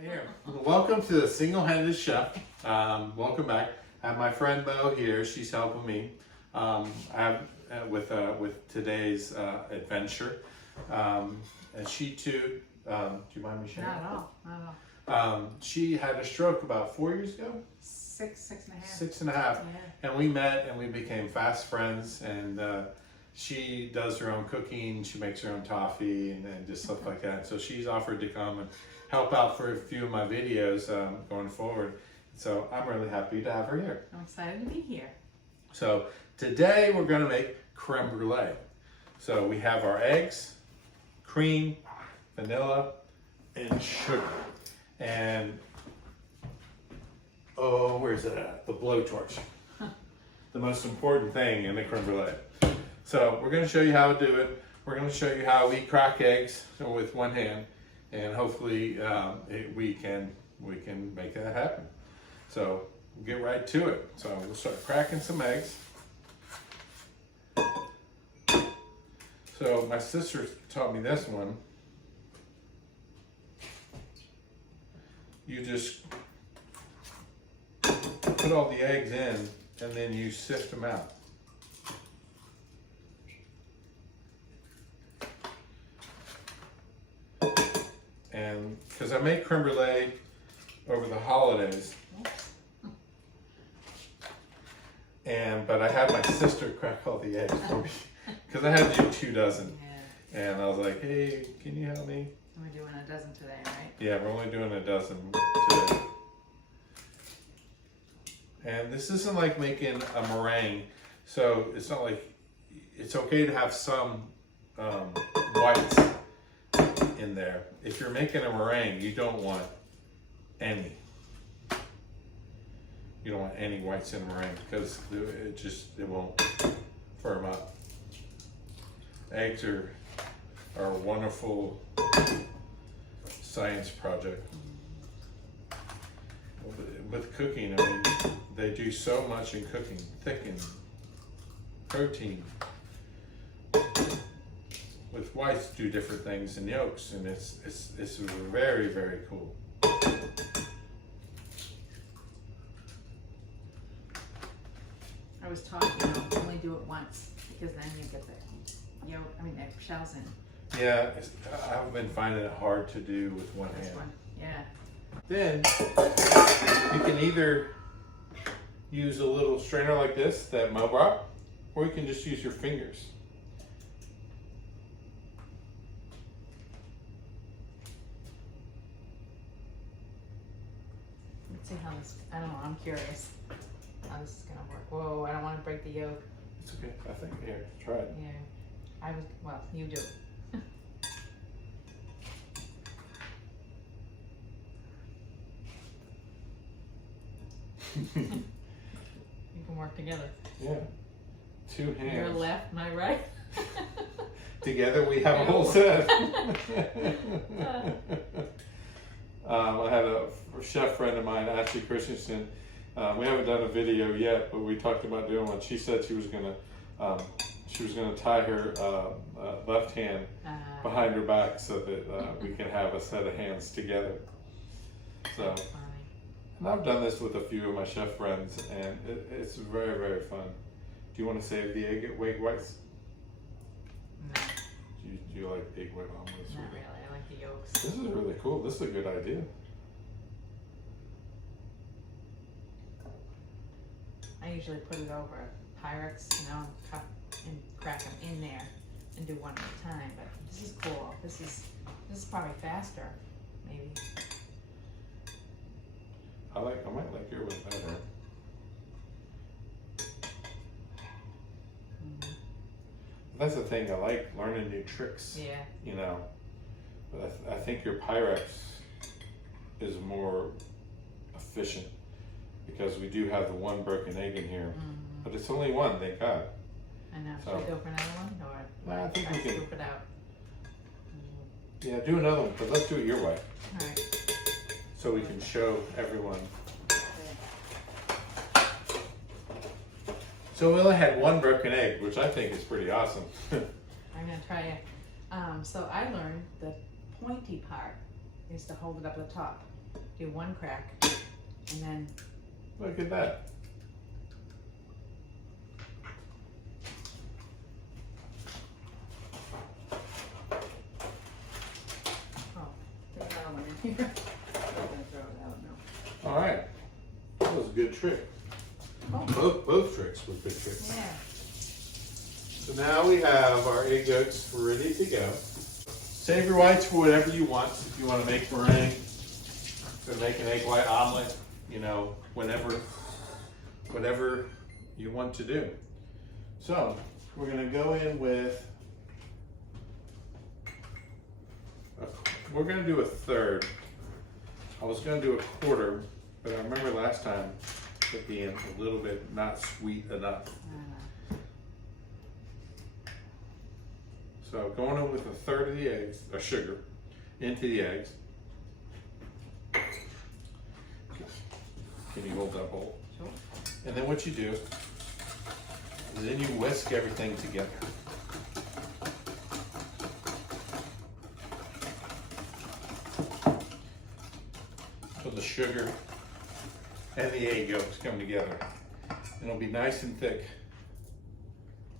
Here, welcome to the Single-Handed Chef. Welcome back. I have my friend Mo here. She's helping me with today's adventure. And she too. Do you mind me sharing? Not at all. Not at all. She had a stroke about 4 years ago. Six and a half. 6.5. Yeah. And we met and we became fast friends. And she does her own cooking. She makes her own toffee and just stuff like that. So she's offered to come and help out for a few of my videos going forward. So I'm really happy to have her here. I'm excited to be here. So today we're going to make creme brulee. So we have our eggs, cream, vanilla, and sugar. And oh, where's it at? The blowtorch. The most important thing in the creme brulee. So we're going to show you how to do it. We're going to show you how we crack eggs with one hand, and hopefully we can make that happen. So we'll get right to it. So we'll start cracking some eggs. So my sister taught me this one. You just put all the eggs in and then you sift them out. And because I make creme brulee over the holidays, but I had my sister crack all the eggs for me because I had to do 2 dozen. Yeah. And I was like, hey, can you help me? We're doing a dozen today, right? Yeah, we're only doing 1 dozen today. And this isn't like making a meringue, so it's not like, it's okay to have some whites in there. If you're making a meringue, you don't want any. You don't want any whites in a meringue because it won't firm up. Eggs are a wonderful science project. With cooking, I mean, they do so much in cooking, thicken, protein. With whites, do different things in yolks, and it's very, very cool. I was taught, only do it once because then you get the yolk, the shells in. Yeah, I've been finding it hard to do with one This hand. one, yeah. Then you can either use a little strainer like this that Mo brought, or you can just use your fingers. Let's see how this, I don't know, I'm curious how this is gonna work. Whoa, I don't want to break the yolk. It's okay, I think, here, try it. Yeah, well, you do it. You can work together. Yeah, 2 hands. Your left, my right. Together we have a whole set. I had a chef friend of mine, Ashley Christensen. We haven't done a video yet, but we talked about doing one. She said she was gonna tie her left hand behind her back so that we can have a set of hands together. So, and I've done this with a few of my chef friends, and it's very, very fun. Do you want to save the egg whites? No. Do you like egg white omelets? Not really, I like the yolks. This is really cool. This is a good idea. I usually put it over Pyrex, cup and crack them in there and do one at a time, but this is cool. This is probably faster, maybe. I might like your one better. That's the thing, I like learning new tricks. Yeah. But I think your Pyrex is more efficient because we do have the 1 broken egg in here, but it's only 1, thank God. I know. So, should we go for another one, or I think we can scoop it out? Yeah, do another one, but let's do it your way All right. so we can show everyone. So we only had 1 broken egg, which I think is pretty awesome. I'm gonna try it. So I learned the pointy part is to hold it up at the top. do one crack, and then Look at that. put another one in here. I'm gonna throw it out now. All right. That was a good trick. Oh. Both tricks were good tricks. Yeah. So now we have our egg yolks ready to go. Save your whites for whatever you want. If you want to make meringue, or make an egg white omelet, you know, whatever you want to do. So we're gonna go in with, we're gonna do a third. I was gonna do a quarter, but I remember last time it being a little bit not sweet enough. So going in with a third of the eggs, or sugar, into the eggs. Can you hold that bowl? Sure. And then what you do is then you whisk everything together. So the sugar and the egg yolks come together. And it'll be nice and thick,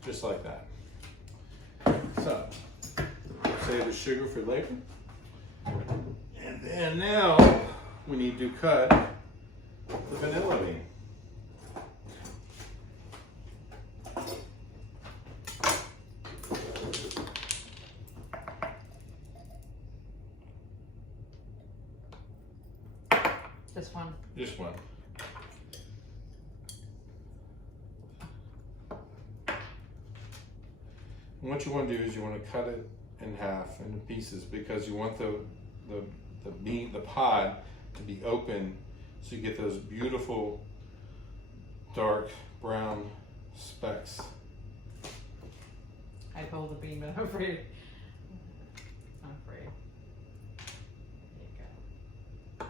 just like that. So, save the sugar for later. And then now we need to cut the vanilla bean. This one. Just one. And what you want to do is you want to cut it in half, into pieces, because you want the pod to be open, so you get those beautiful dark brown specks. I pulled the bean, but I'm afraid. I'm afraid. There you go.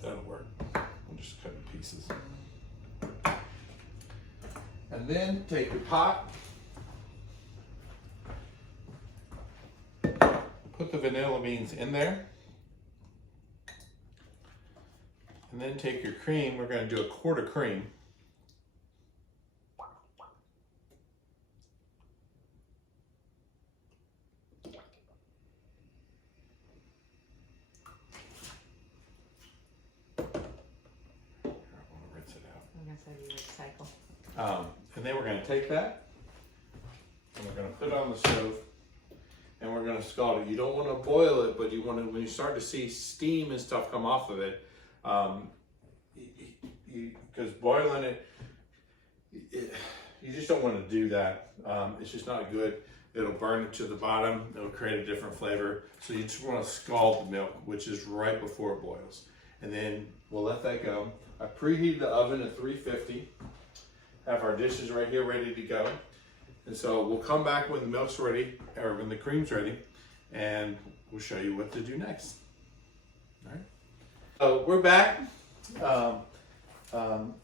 That'll work. We'll just cut in pieces. And then take your pot, put the vanilla beans in there, and then take your cream. We're going to do a quart of cream. I'm gonna say you recycle. And then we're going to take that and we're going to put it on the stove and we're going to scald it. You don't want to boil it, but you want to, when you start to see steam and stuff come off of it, because boiling it, you just don't want to do that. It's just not good. It'll burn it to the bottom. It'll create a different flavor. So you just want to scald the milk, which is right before it boils. And then we'll let that go. I preheated the oven at 350. Have our dishes right here ready to go. And so we'll come back when the milk's ready, or when the cream's ready, and we'll show you what to do next. All right. So we're back.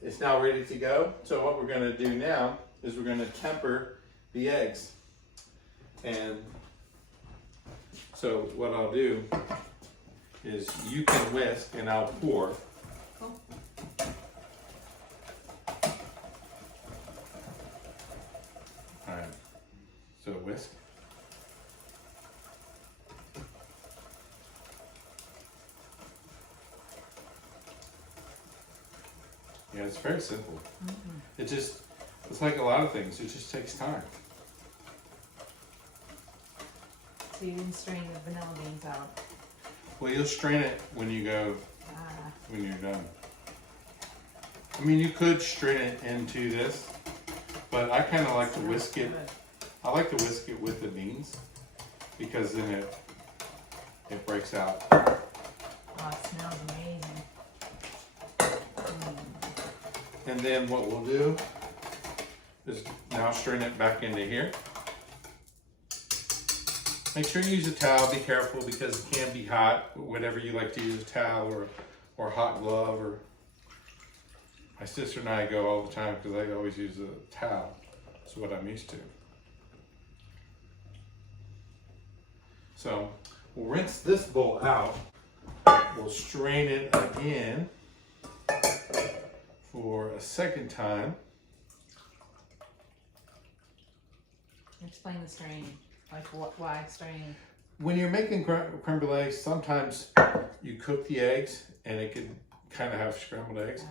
It's now ready to go. So what we're gonna do now is we're gonna temper the eggs. And so what I'll do is you can whisk and I'll pour. Cool. All right, so whisk. Yeah, it's very simple. Mm-hmm. It's like a lot of things, it just takes time. So you didn't strain the vanilla beans out? Well, you'll strain it when you go, when you're done. I mean, you could strain it into this, but I kind of like to whisk it. I like to whisk it with the beans because then it breaks out. Oh, it smells amazing. And then what we'll do is now strain it back into here. Make sure you use a towel. Be careful because it can be hot. Whatever you like to use, a towel or hot glove. Or my sister and I go all the time because I always use a towel. That's what I'm used to. So we'll rinse this bowl out. We'll strain it again for a second time. Explain the straining. Like why straining? When you're making creme brulee, sometimes you cook the eggs and it can kind of have scrambled eggs.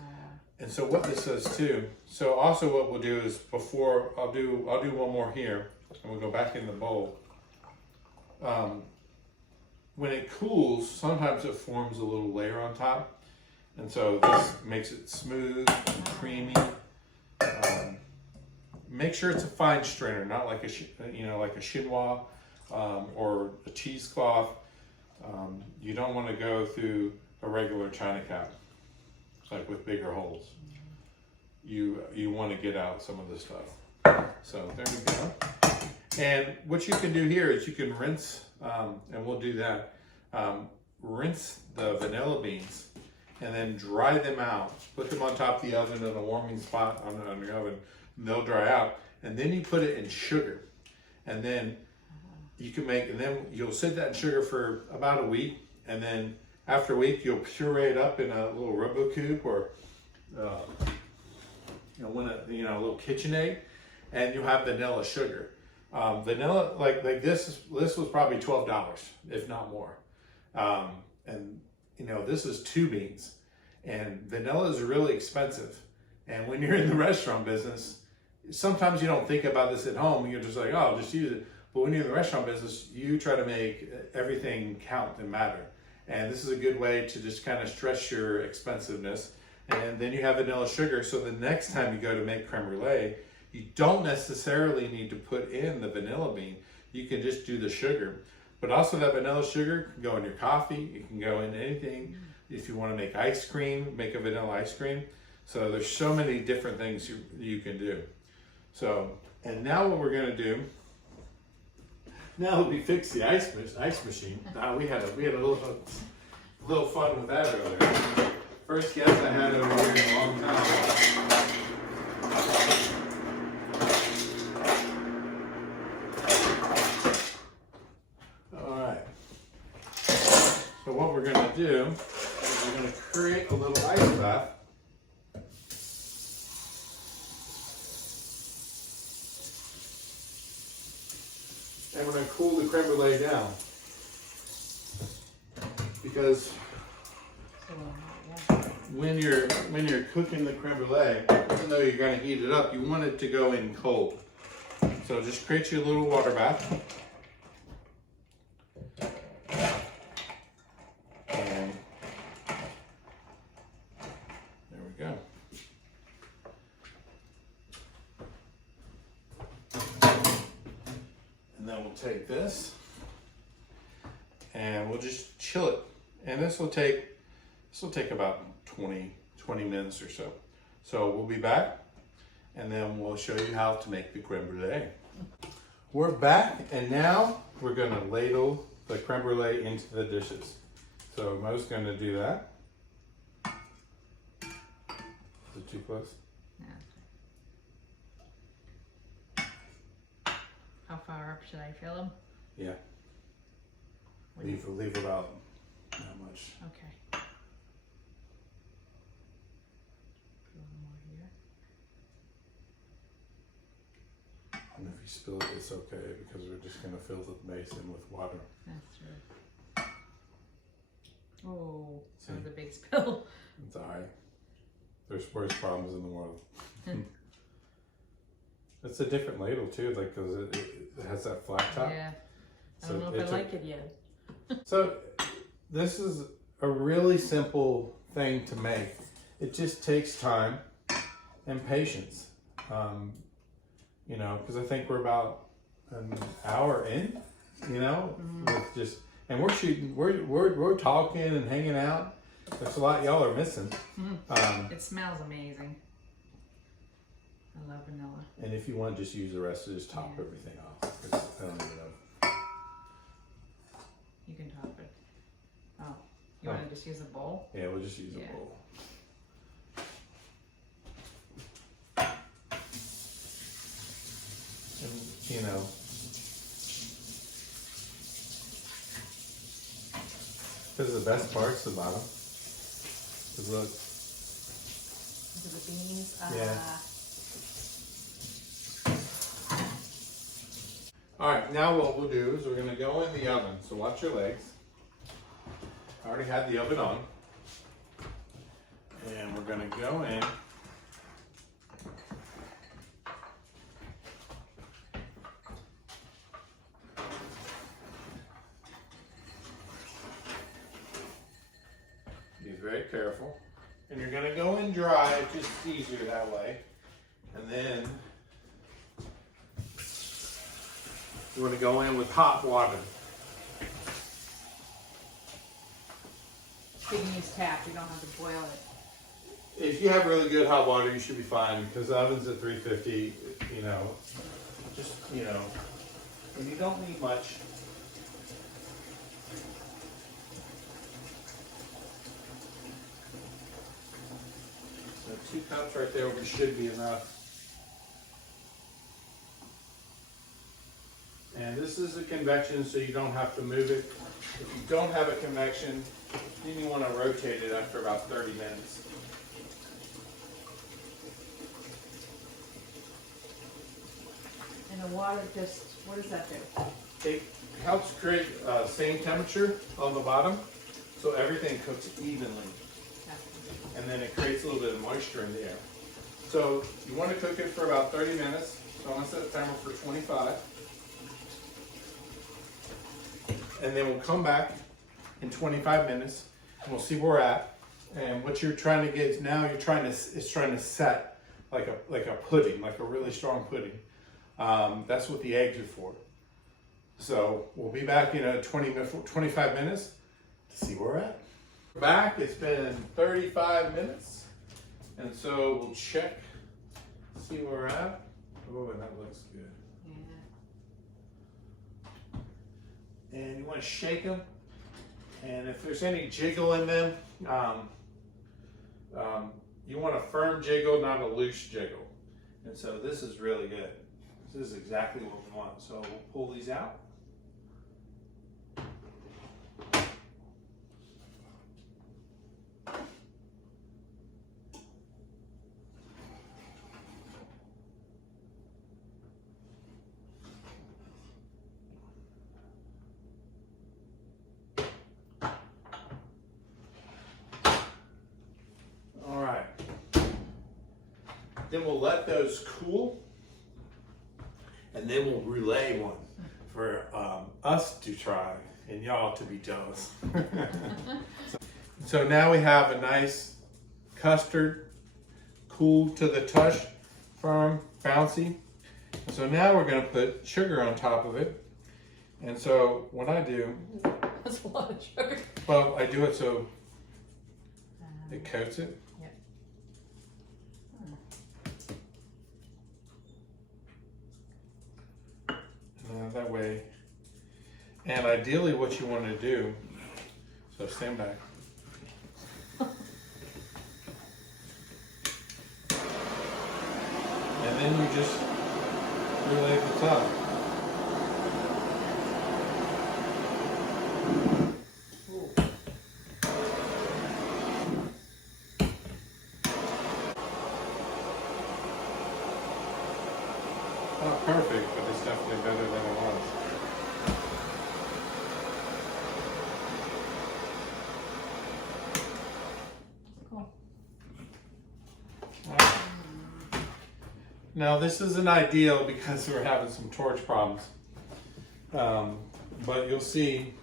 And so what this does too, so also what we'll do is before, I'll do one more here and we'll go back in the bowl. When it cools, sometimes it forms a little layer on top. And so this makes it smooth and creamy. Make sure it's a fine strainer, not like like a chinois or a cheesecloth. You don't want to go through a regular china cap, like with bigger holes. You want to get out some of the stuff. So there we go. And what you can do here is you can rinse, and we'll do that. Rinse the vanilla beans and then dry them out. Put them on top of the oven in a warming spot on the oven. And they'll dry out. And then you put it in sugar. And then you can make, and then you'll sit that in sugar for about a week. And then after a week, you'll puree it up in a little RoboCube or a little KitchenAid, and you'll have vanilla sugar. Vanilla, like this was probably $12, if not more. And this is 2 beans, and vanilla is really expensive. And when you're in the restaurant business, sometimes you don't think about this at home. You're just like, oh, just use it. But when you're in the restaurant business, you try to make everything count and matter. And this is a good way to just kind of stress your expensiveness. And then you have vanilla sugar. So the next time you go to make creme brulee, you don't necessarily need to put in the vanilla bean. You can just do the sugar. But also that vanilla sugar can go in your coffee. It can go in anything. If you want to make ice cream, make a vanilla ice cream. So there's so many different things you can do. So, and now what we're going to do, now that we fixed the ice machine, we had a little fun with that earlier. First guest I had over here in a long time. Alright. So what we're going to do is we're going to create a little ice bath. And we're going to cool the creme brulee down. Because when you're cooking the creme brulee, even though you're going to heat it up, you want it to go in cold. So just create your little water bath. And there we go. And then we'll take this and we'll just chill it. And this will take about 20 minutes or so. So we'll be back and then we'll show you how to make the creme brulee. We're back and now we're going to ladle the creme brulee into the dishes. So Mo's going to do that. Is it too close? No. How far up should I fill them? Yeah. Leave about that much. Okay. A little more here. And if you spill it, it's okay because we're just going to fill the basin with water. That's right. Oh, that was a big spill. It's alright. There's worse problems in the world. It's a different ladle too, like because it has that flat top. Yeah. I don't know if I like it yet. So this is a really simple thing to make. It just takes time and patience. Because I think we're about an hour in, with just, and we're shooting, we're talking and hanging out. There's a lot y'all are missing. It smells amazing. I love vanilla. And if you want to just use the rest, just top everything off. I don't even know. You can top it. Oh, you want to just use a bowl? Yeah, we'll just use a bowl. And, This is the best parts of the bottom. Just look. These are the beans. Yeah. All right, now what we'll do is we're gonna go in the oven. So watch your legs. I already had the oven on. And we're gonna go in. Be very careful. And you're gonna go in dry, it's just easier that way. And then you want to go in with hot water. You can use tap, you don't have to boil it. If you have really good hot water, you should be fine because the oven's at 350, you know, just, you know, and you don't need much. So 2 cups right there, which should be enough. And this is a convection, so you don't have to move it. If you don't have a convection, then you want to rotate it after about 30 minutes. And the water just, what does that do? It helps create same temperature on the bottom, so everything cooks evenly. And then it creates a little bit of moisture in the air. So you want to cook it for about 30 minutes. So I'm going to set the timer for 25. And then we'll come back in 25 minutes and we'll see where we're at. And what you're trying to get is now you're trying to set like a pudding, like a really strong pudding. That's what the eggs are for. So we'll be back in 25 minutes to see where we're at. We're back, it's been 35 minutes. And so we'll check, see where we're at. Oh, and that looks good. And you want to shake them, and if there's any jiggle in them, you want a firm jiggle, not a loose jiggle. And so this is really good. This is exactly what we want. So we'll pull these out. Then we'll let those cool, and then we'll relay one for us to try and y'all to be jealous. So now we have a nice custard, cool to the touch, firm, bouncy. So now we're going to put sugar on top of it. And so what I do, that's a lot of sugar. Well, I do it so it coats it. That way, and ideally what you want to do, so stand back. And then you just relay the top. Not perfect, but it's definitely better than it was. Cool. Right. Now this isn't ideal because we're having some torch problems, but you'll see.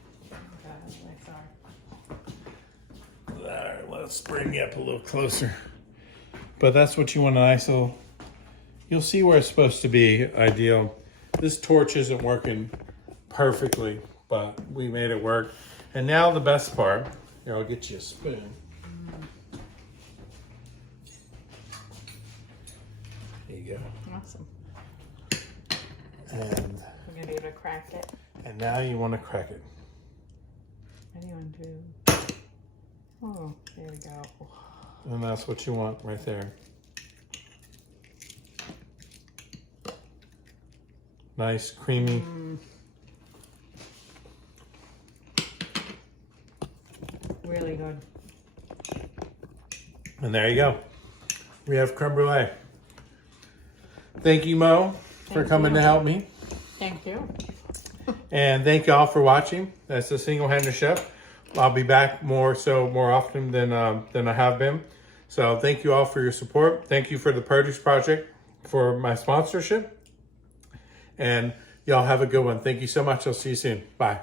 Alright, let's bring you up a little closer. But that's what you want, a nice little. You'll see where it's supposed to be ideal. This torch isn't working perfectly, but we made it work. And now the best part, here, I'll get you a spoon. There you go. Awesome. And we're gonna be able to crack it. And now you want to crack it. What do you want to do? Oh, there we go. And that's what you want right there. Nice, creamy. really good. And there you go. We have creme brulee. Thank you, Mo, for Thank coming you. to help me. Thank you. And thank you all for watching. That's the Single-Handed Chef. I'll be back more often than I have been. So thank you all for your support. Thank you for the Produce Project for my sponsorship. And y'all have a good one. Thank you so much. I'll see you soon. Bye.